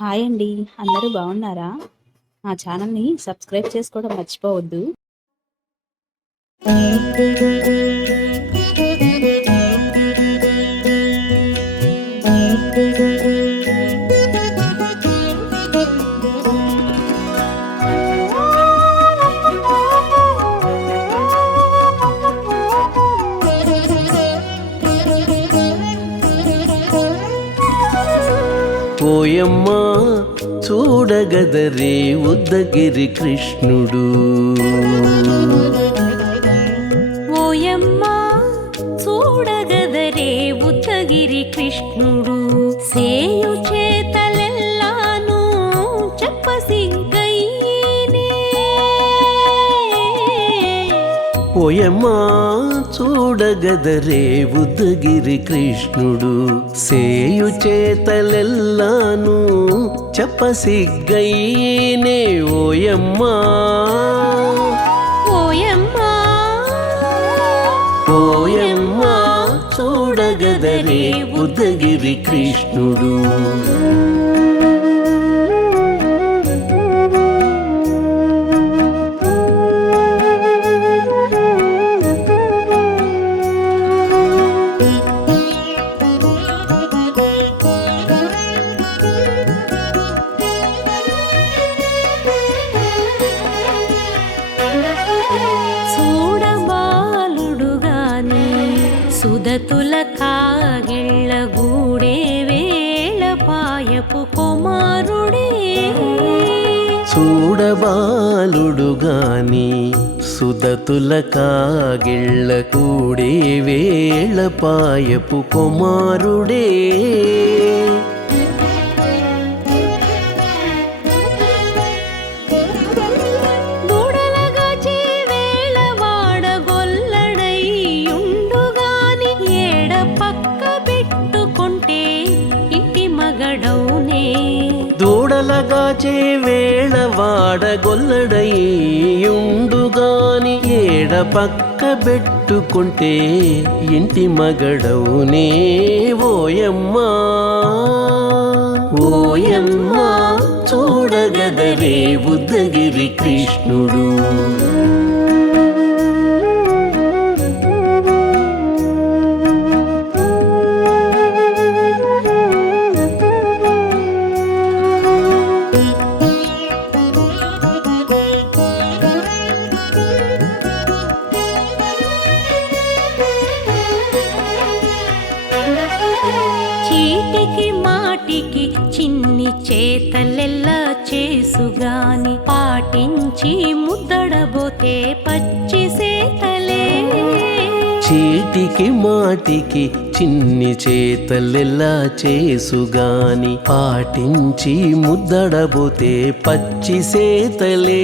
Hi అండి. అందరూ బాగున్నారా? మా ఛానల్‌ని సబ్స్క్రైబ్ చేసుకోవడం మర్చిపోవద్దు. ఓయమ్మా చూడగదరే ఉద్దగిరి కృష్ణుడు. ఓయమ్మా చూడగదరే ఉద్దగిరి కృష్ణుడు. సేయు చేతలెల్లాను చెప్పసిగ్గయ్యేనే. ఓయమ్మా చూడగదరే ఉద్దగిరి కృష్ణుడు. సేయు చేతలెల్లాను చెప్పసిగ్గయ్యేనే. ఓయమ్మా ఓయమ్మా ఓయమ్మా చూడగదరే ఉద్దగిరి కృష్ణుడు. సుదతుల కాగిళ్ళ గూడే వేళ పాయపు కుమారుడే. చూడబాలుడుగాని సుదతుల కాగిళ్ళ కూడే వేళ పాయపు కుమారుడే. దూడలగాచే వేళ వాడగొల్లడయ్యుండుగాని ఏడ పక్క పెట్టుకుంటే ఇంటి మగడవునే. ఓయమ్మా ఓయమ్మా చూడగదరే ఉద్దగిరి కృష్ణుడు. చీటికి మాటికి చిన్ని చేతలెల్లా చేసుగాని పాటించి ముద్దడబోతే పచ్చి సేతలే. చీటికి మాటికి చిన్ని చేతలెల్లా చేసుగాని పాటించి ముద్దడబోతే పచ్చి సేతలే.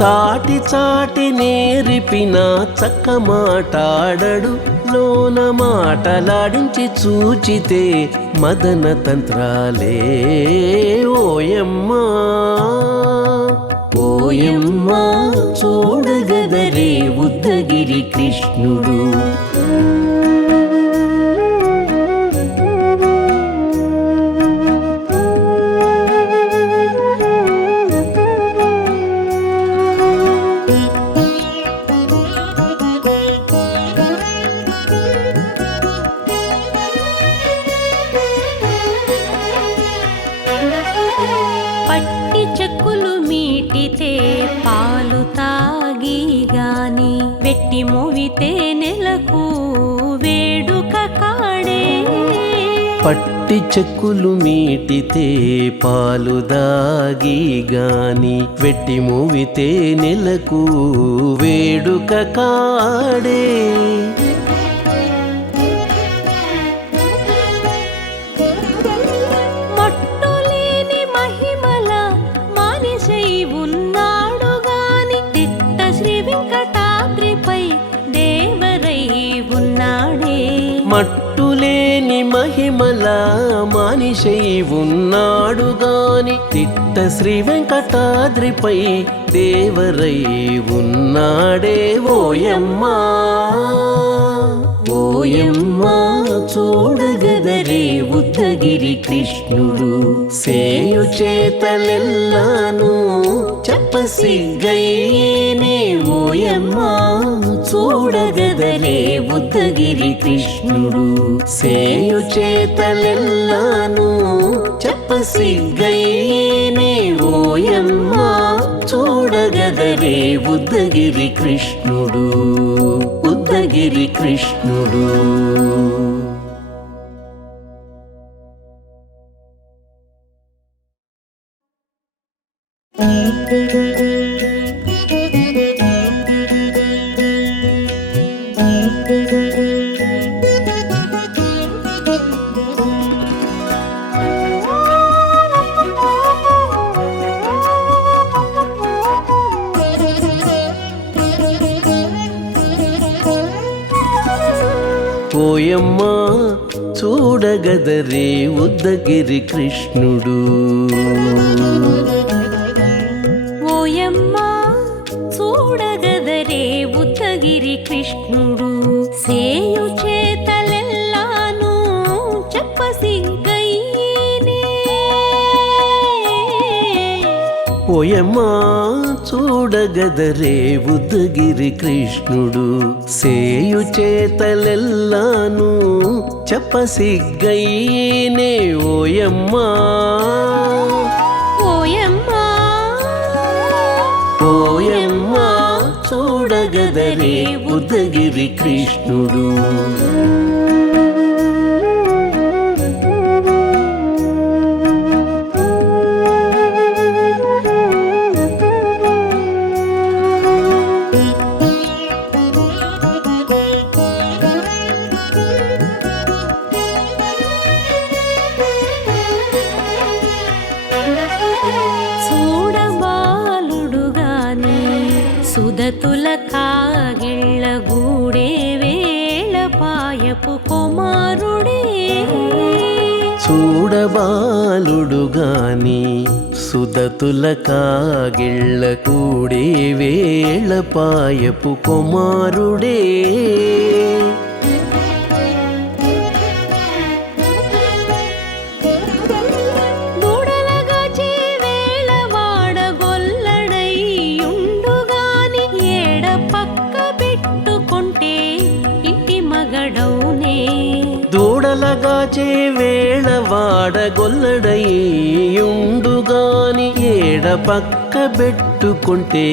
చాటి చాటి నేరిపిన చక్క మాటాడడు లోన మాటలాడించి చూచితే మదన తంత్రాలే. ఓయమ్మా ఓయమ్మా చూడగదరే ఉద్దగిరి కృష్ణుడు. పట్టి చెక్కులు మీటితే పాలు తాగి గాని వెట్టి మోవితే నెలకు వేడుక కాడే. పట్టి చెక్కులు మీటితే పాలు దాగి గాని వెట్టి మోవితే నెలకు వేడుక కాడే. మట్టులేని మహిమల మహిమల మనిషై ఉన్నాడు గాని తిట్ట శ్రీ వెంకటాద్రిపై దేవరై ఉన్నాడే ఓయమ్మా ఓయమ్మా చూడగదరే ఉద్దగిరి కృష్ణుడు సేయు చేతలెల్లాను చెప్పసిగ్గయ్యేనే ఓయమ్మా చూడగదరే ఉద్దగిరి కృష్ణుడు సేయు చేతలెల్లాను చెప్పసిగ్గయ్యేనే ఓయమ్మా చూడగదరే ఉద్దగిరి కృష్ణుడు ఉద్దగిరి కృష్ణుడు. ఓయమ్మా చూడగదరే ఉద్దగిరి కృష్ణుడు ఓయమ్మా చూడగదరే ఉద్దగిరి కృష్ణుడు సేయు చేతలెల్లాను చెప్పసిగ్గయ్యేనే ఓయమ్మా చూడగదరే ఉద్దగిరి కృష్ణుడు సేయు చేతలెల్లాను చెప్పసిగ్గయ్యేనే ఓయమ్మా ఓయమ్మా ఓయమ్మా చూడగదరే ఉద్దగిరి కృష్ణుడు. సుదతుల కాగిళ్ళ గూడే వేళ పాయపు కుమారుడే చూడబాలుడు గాని సుదతుల కాగిళ్ళ కూడే వేళ పాయపు కుమారుడే దూడలగాచే వేళ వాడగొల్లడయ్యుండుగాని ఏడ పక్క పెట్టుకుంటే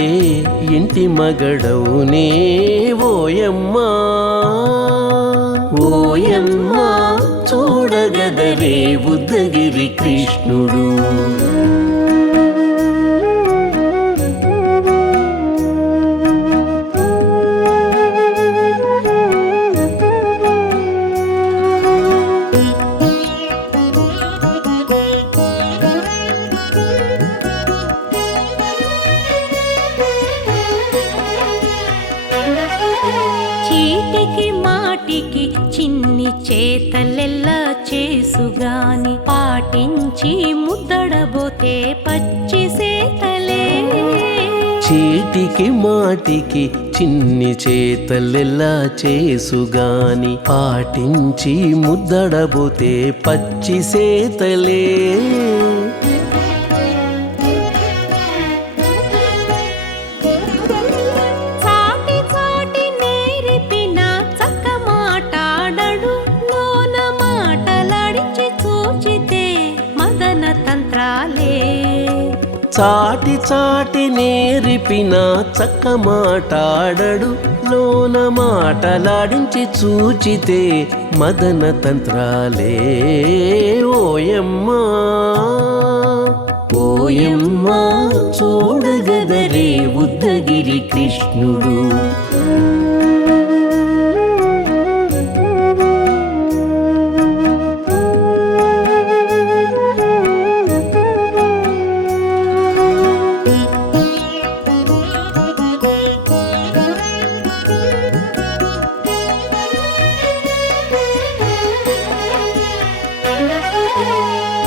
ఇంటి మగడవునే ఓయమ్మా ఓయమ్మా చూడగదరే ఉద్దగిరి కృష్ణుడు. మాటికి చిన్ని చేతలెల్లా చేసుగాని పాటించి ముద్దడబోతే పచ్చి సేతలే చీటికి మాటికి చిన్ని చేతలెల్లా చేసుగాని పాటించి ముద్దడబోతే పచ్చి సేతలే చాటి చాటి నేరిపిన చక్క మాటాడడు లోన మాటలాడించి చూచితే మదన తంత్రాలే ఓయమ్మా ఓయమ్మా చూడగదరే ఉద్దగిరి కృష్ణుడు.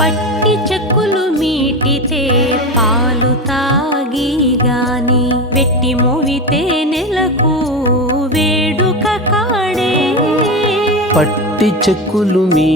పట్టి చెక్కులు మీటితే పాలు తాగి గాని వెట్టి మోవితే నెలకు వేడుక కాడే. పట్టి చెక్కులు మీ